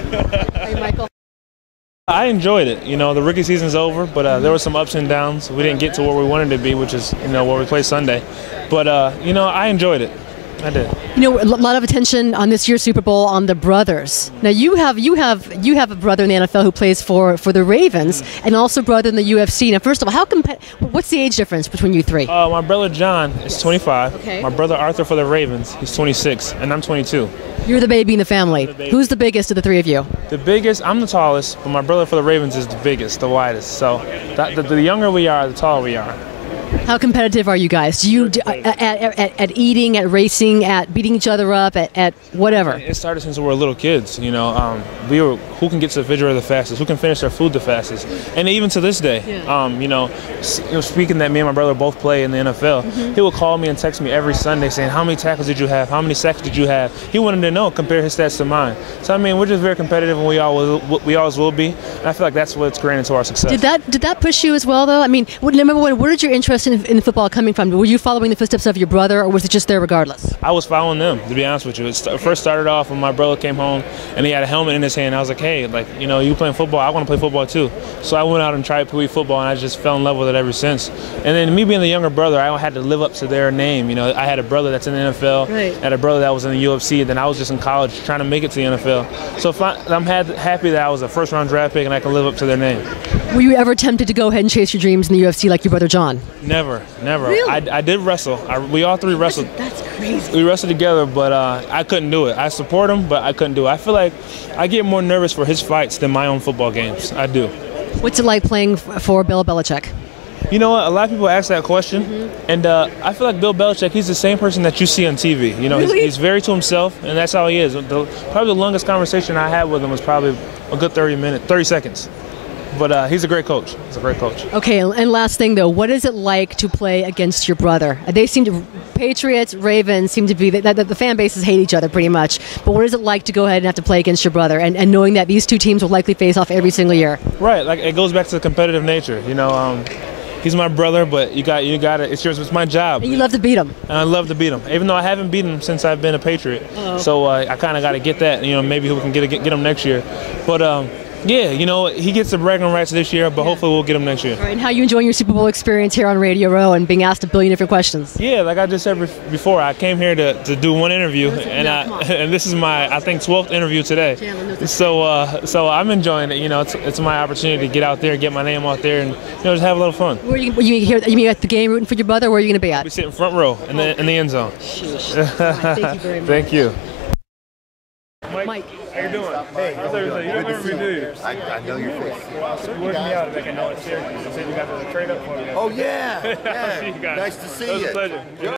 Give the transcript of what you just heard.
Hey, Michael. I enjoyed it. You know, the rookie season's over, but there were some ups and downs. We didn't get to where we wanted to be, which is, where we play Sunday. But, I enjoyed it. I did. A lot of attention on this year's Super Bowl on the brothers. Now you have a brother in the NFL who plays for the Ravens, and also a brother in the UFC. Now, first of all, what's the age difference between you three? My brother John is 25. Okay. My brother Arthur for the Ravens, he's 26, and I'm 22. You're the baby in the family. Who's the biggest of the three of you? The biggest, I'm the tallest, but my brother for the Ravens is the biggest, the widest. So the younger we are, the taller we are. How competitive are you guys? Do you at eating, at racing, at beating each other up, at whatever? It started since we were little kids. We were who can get to the refrigerator the fastest, who can finish their food the fastest, and even to this day, speaking that me and my brother both play in the NFL, he would call me and text me every Sunday saying, "How many tackles did you have? How many sacks did you have?" He wanted to know, compare his stats to mine. So we're just very competitive, and we always will be. And I feel like that's what's granted to our success. Did that push you as well, though? Where did your interest in football coming from? Were you following the footsteps of your brother, or was it just there regardless? I was following them, to be honest with you. It first started off when my brother came home and he had a helmet in his hand. I was like, hey, you playing football? I want to play football too. So I went out and tried Pee Wee football, and I just fell in love with it ever since. And then me being the younger brother, I had to live up to their name. I had a brother that's in the NFL, right. I had a brother that was in the UFC, and then I was just in college trying to make it to the NFL. So I'm happy that I was a first-round draft pick and I can live up to their name. Were you ever tempted to go ahead and chase your dreams in the UFC like your brother John? Never. Really? I did wrestle. We all three wrestled. That's crazy. We wrestled together, but I couldn't do it. I support him, but I couldn't do it. I feel like I get more nervous for his fights than my own football games. I do. What's it like playing for Bill Belichick? You know what? A lot of people ask that question, and I feel like Bill Belichick, he's the same person that you see on TV. Really? He's very to himself, and that's how he is. Probably the longest conversation I had with him was probably a good 30 seconds. But he's a great coach. He's a great coach. Okay, and last thing though, what is it like to play against your brother? Patriots, Ravens seem to be the fan bases hate each other pretty much. But what is it like to go ahead and have to play against your brother, and knowing that these two teams will likely face off every single year? Right, it goes back to the competitive nature. He's my brother, but you got it. It's my job. And you love to beat him. And I love to beat him, even though I haven't beaten him since I've been a Patriot. Uh-oh. So I kind of got to get that. Maybe we can get him next year. But he gets the bragging rights this year, but hopefully we'll get him next year. All right, and how are you enjoying your Super Bowl experience here on Radio Row and being asked a billion different questions? Yeah, like I just said before, I came here to do one interview, and this is my, I think, 12th interview today. So I'm enjoying it. It's my opportunity to get out there, get my name out there, and just have a little fun. Were you at the game rooting for your brother? Where are you going to be at? I'll be sitting front row in the end zone. Right, thank you very much. Thank you. Mike. How you doing? Hey, how's everything? You don't remember me, do you? I know your face. You worked me out like I know it's Syracuse. You said you got the trade up for me. Oh, yeah. See you guys. Nice to see it was you. a pleasure.